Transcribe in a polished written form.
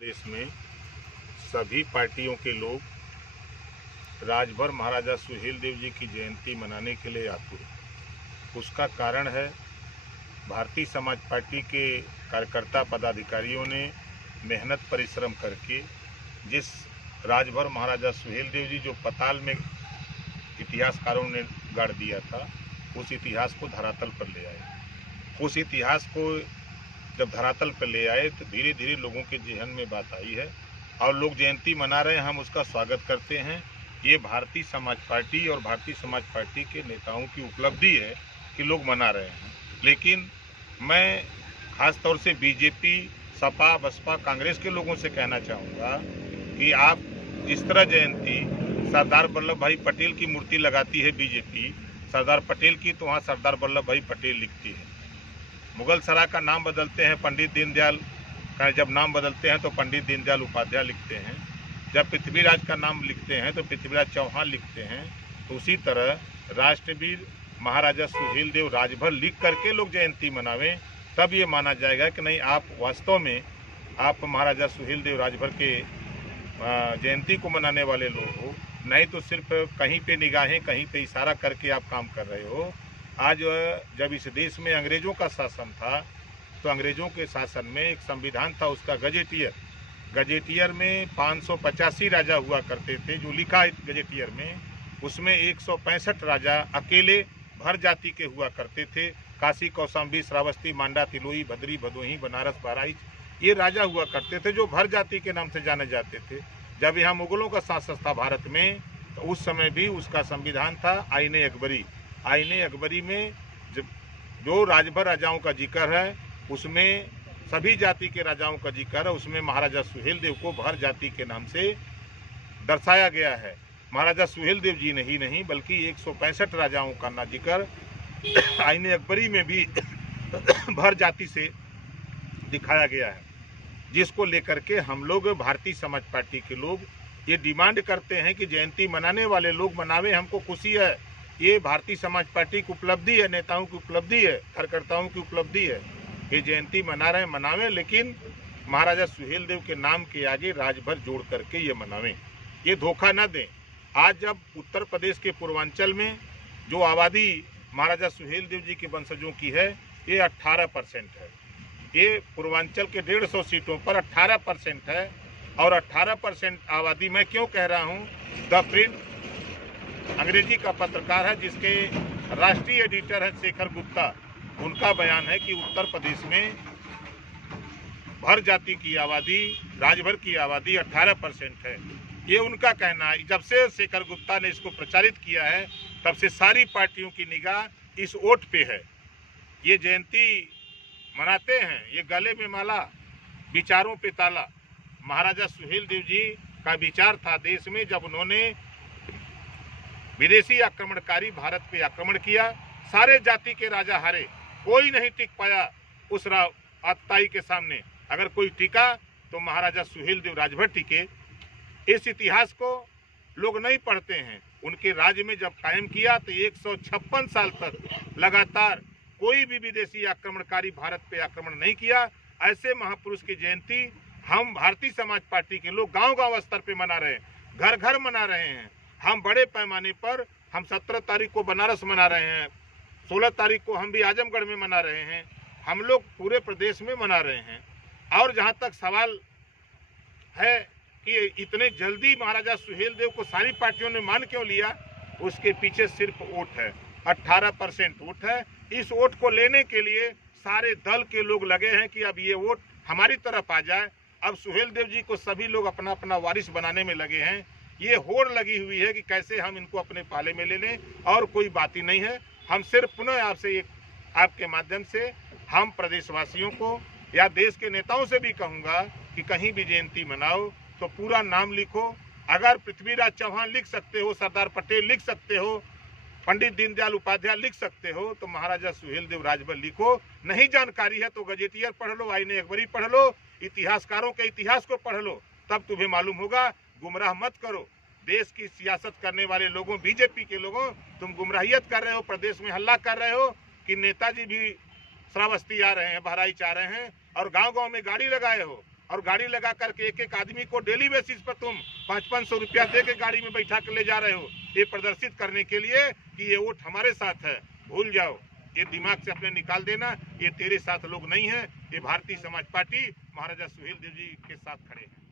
देश में सभी पार्टियों के लोग राजभर महाराजा सुहेलदेव जी की जयंती मनाने के लिए आतुर हैं। उसका कारण है भारतीय समाज पार्टी के कार्यकर्ता पदाधिकारियों ने मेहनत परिश्रम करके जिस राजभर महाराजा सुहेलदेव जी जो पताल में इतिहासकारों ने गाड़ दिया था, उस इतिहास को धरातल पर ले आए। उस इतिहास को जब धरातल पर ले आए तो धीरे धीरे लोगों के जेहन में बात आई है और लोग जयंती मना रहे हैं। हम उसका स्वागत करते हैं। ये भारतीय समाज पार्टी और भारतीय समाज पार्टी के नेताओं की उपलब्धि है कि लोग मना रहे हैं। लेकिन मैं खास तौर से बीजेपी, सपा, बसपा, कांग्रेस के लोगों से कहना चाहूँगा कि आप जिस तरह जयंती सरदार वल्लभ भाई पटेल की मूर्ति लगाती है बीजेपी, सरदार पटेल की, तो वहाँ सरदार वल्लभ भाई पटेल लिखती है। मुगल सराय का नाम बदलते हैं, पंडित दीनदयाल का जब नाम बदलते हैं तो पंडित दीनदयाल उपाध्याय लिखते हैं। जब पृथ्वीराज का नाम लिखते हैं तो पृथ्वीराज चौहान लिखते हैं। तो उसी तरह राष्ट्रवीर महाराजा सुहेलदेव राजभर लिख करके लोग जयंती मनावें, तब ये माना जाएगा कि नहीं, आप वास्तव में आप महाराजा सुहेलदेव राजभर के जयंती को मनाने वाले लोग हो। नहीं तो सिर्फ कहीं पे निगाहें, कहीं पे इशारा करके आप काम कर रहे हो। आज जब इस देश में अंग्रेजों का शासन था तो अंग्रेजों के शासन में एक संविधान था, उसका गजेटियर में 585 राजा हुआ करते थे। जो लिखा है गजेटियर में, उसमें 165 राजा अकेले भर जाति के हुआ करते थे। काशी, कौशाम्बी, श्रावस्ती, मांडा, तिलोई, भद्री, भदोही, बनारस, बहराइच, ये राजा हुआ करते थे जो भर जाति के नाम से जाने जाते थे। जब यहाँ मुगलों का शासन था भारत में, तो उस समय भी उसका संविधान था आईने अकबरी। आईने अकबरी में जो राजभर राजाओं का जिक्र है, उसमें सभी जाति के राजाओं का जिक्र है। उसमें महाराजा सुहेलदेव को भर जाति के नाम से दर्शाया गया है। महाराजा सुहेलदेव जी नहीं बल्कि 165 राजाओं का ना जिक्र आईने अकबरी में भी भर जाति से दिखाया गया है, जिसको लेकर के हम लोग भारतीय समाज पार्टी के लोग ये डिमांड करते हैं कि जयंती मनाने वाले लोग मनावे, हमको खुशी है। ये भारतीय समाज पार्टी की उपलब्धि है, नेताओं की उपलब्धि है, कार्यकर्ताओं की उपलब्धि है। ये जयंती मना रहे हैं, मनावें, लेकिन महाराजा सुहेलदेव के नाम के आगे राजभर जोड़ करके ये मनावें, ये धोखा न दें। आज जब उत्तर प्रदेश के पूर्वांचल में जो आबादी महाराजा सुहेलदेव जी के वंशजों की है, ये 18% है। ये पूर्वांचल के 150 सीटों पर 18% है। और 18% आबादी मैं क्यों कह रहा हूँ, द प्रिंट अंग्रेजी का पत्रकार है जिसके राष्ट्रीय एडिटर है शेखर गुप्ता। उनका बयान है कि उत्तर प्रदेश में भर जाति की आबादी, राजभर की आबादी 18% है। ये उनका कहना है। जब से शेखर गुप्ता ने इसको प्रचारित किया है, तब से सारी पार्टियों की निगाह इस वोट पे है। ये जयंती मनाते हैं, ये गले में माला, विचारों पे ताला। महाराजा सुहेलदेव जी का विचार था देश में, जब उन्होंने विदेशी आक्रमणकारी भारत पे आक्रमण किया, सारे जाति के राजा हारे, कोई नहीं टिक पाया उस आतताई के सामने। अगर कोई टिका तो महाराजा सुहेलदेव राजभर टिके। इस इतिहास को लोग नहीं पढ़ते हैं। उनके राज्य में जब कायम किया तो 156 साल तक लगातार कोई भी विदेशी आक्रमणकारी भारत पे आक्रमण नहीं किया। ऐसे महापुरुष की जयंती हम भारतीय समाज पार्टी के लोग गांव-गांव स्तर पे मना रहे हैं, घर घर मना रहे हैं। हम बड़े पैमाने पर हम 17 तारीख को बनारस मना रहे हैं, 16 तारीख को हम भी आजमगढ़ में मना रहे हैं। हम लोग पूरे प्रदेश में मना रहे हैं। और जहां तक सवाल है कि इतने जल्दी महाराजा सुहेलदेव को सारी पार्टियों ने मान क्यों लिया, उसके पीछे सिर्फ वोट है, 18% वोट है। इस वोट को लेने के लिए सारे दल के लोग लगे हैं कि अब ये वोट हमारी तरफ आ जाए। अब सुहेलदेव जी को सभी लोग अपना अपना वारिस बनाने में लगे हैं। ये होड़ लगी हुई है कि कैसे हम इनको अपने पाले में ले लें, और कोई बात ही नहीं है। हम सिर्फ पुनः आपसे आपके माध्यम से हम प्रदेशवासियों को या देश के नेताओं से भी कहूँगा कि कहीं भी जयंती मनाओ तो पूरा नाम लिखो। अगर पृथ्वीराज चौहान लिख सकते हो, सरदार पटेल लिख सकते हो, पंडित दीनदयाल उपाध्याय लिख सकते हो, तो महाराजा सुहेलदेव राजभर लिखो। नहीं जानकारी है तो गजेटियर पढ़ लो, आईने अकबरी पढ़ लो, इतिहासकारों के इतिहास को पढ़ लो, तब तुम्हें मालूम होगा। गुमराह मत करो देश की सियासत करने वाले लोगों, बीजेपी के लोगों। तुम गुमराहियत कर रहे हो, प्रदेश में हल्ला कर रहे हो कि नेताजी भी श्रावस्ती आ रहे हैं, बहराइच आ रहे हैं, और गांव-गांव में गाड़ी लगाए हो। और गाड़ी लगा करके एक एक आदमी को डेली बेसिस पर तुम 500-500 रुपया दे के गाड़ी में बैठा कर ले जा रहे हो, ये प्रदर्शित करने के लिए कि ये वोट हमारे साथ है। भूल जाओ, ये दिमाग से अपने निकाल देना, ये तेरे साथ लोग नहीं है। ये भारतीय समाज पार्टी महाराजा सुहेलदेव जी के साथ खड़े हैं।